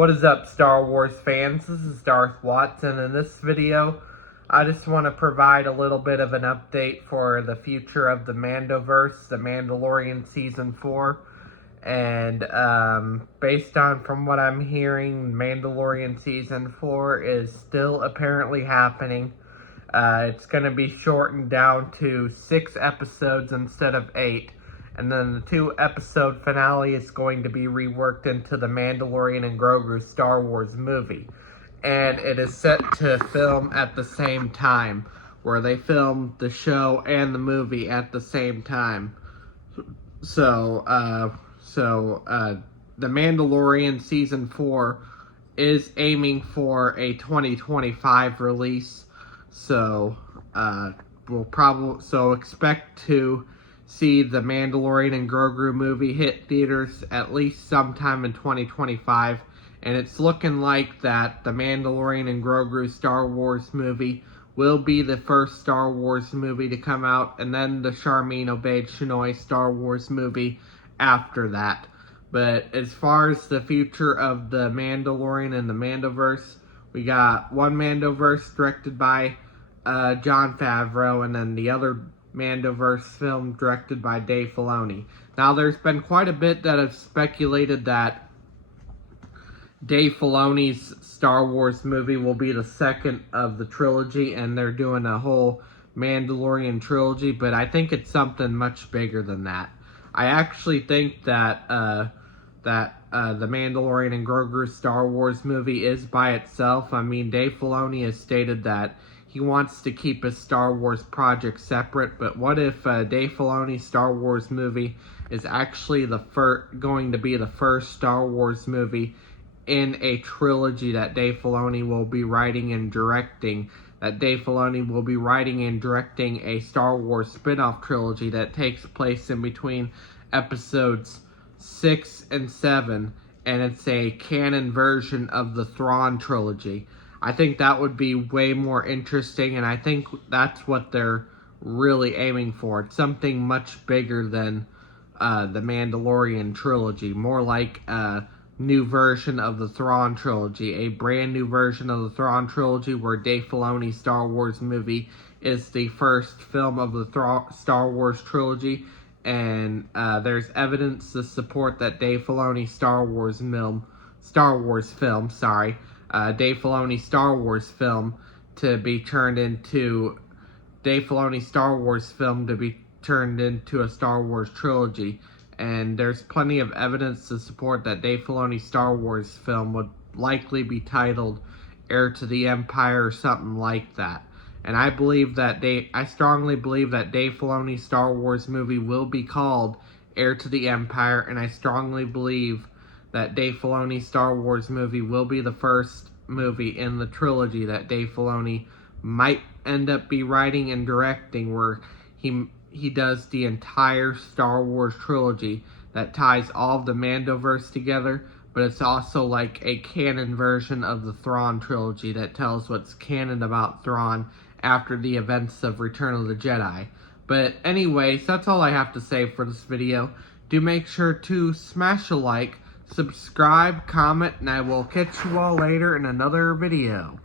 What is up, Star Wars fans? This is Darth Watson. In this video, I just want to provide a little bit of an update for the future of the Mandoverse, the Mandalorian Season 4. And based on from what I'm hearing, Mandalorian Season 4 is still apparently happening. It's going to be shortened down to 6 episodes instead of 8. And then the 2-episode finale is going to be reworked into the Mandalorian and Grogu Star Wars movie. And it is set to film at the same time, where they film the show and the movie at the same time. So, the Mandalorian Season 4 is aiming for a 2025 release. So, expect to see the Mandalorian and Grogru movie hit theaters at least sometime in 2025, and it's looking like that the Mandalorian and Grogu Star Wars movie will be the first Star Wars movie to come out, and then the Charmin Obaid-Chinoy Star Wars movie after that. But as far as the future of the Mandalorian and the Mandoverse, we got one Mandoverse directed by Jon Favreau, and then the other Mandoverse film directed by Dave Filoni. Now, there's been quite a bit that have speculated that Dave Filoni's Star Wars movie will be the second of the trilogy, and they're doing a whole Mandalorian trilogy, but I think it's something much bigger than that. I actually think that the Mandalorian and Grogu Star Wars movie is by itself. I mean, Dave Filoni has stated that he wants to keep his Star Wars project separate, but what if Dave Filoni's Star Wars movie is actually going to be the first Star Wars movie in a trilogy that Dave Filoni will be writing and directing? That Dave Filoni will be writing and directing a Star Wars spin-off trilogy that takes place in between episodes 6 and 7, and it's a canon version of the Thrawn trilogy. I think that would be way more interesting, and I think that's what they're really aiming for. It's something much bigger than the Mandalorian trilogy, more like a new version of the Thrawn trilogy, a brand new version of the Thrawn trilogy where Dave Filoni's Star Wars movie is the first film of the Star Wars trilogy, and there's evidence to support that Dave Filoni's Star Wars film, Dave Filoni's Star Wars film to be turned into a Star Wars trilogy. And there's plenty of evidence to support that Dave Filoni's Star Wars film would likely be titled Heir to the Empire or something like that. And I strongly believe that Dave Filoni's Star Wars movie will be called Heir to the Empire, and I strongly believe that Dave Filoni's Star Wars movie will be the first movie in the trilogy that Dave Filoni might end up be writing and directing, where he does the entire Star Wars trilogy that ties all of the Mandoverse together, but it's also like a canon version of the Thrawn trilogy that tells what's canon about Thrawn after the events of Return of the Jedi. But anyways, that's all I have to say for this video. Do make sure to smash a like, subscribe, comment, and I will catch you all later in another video.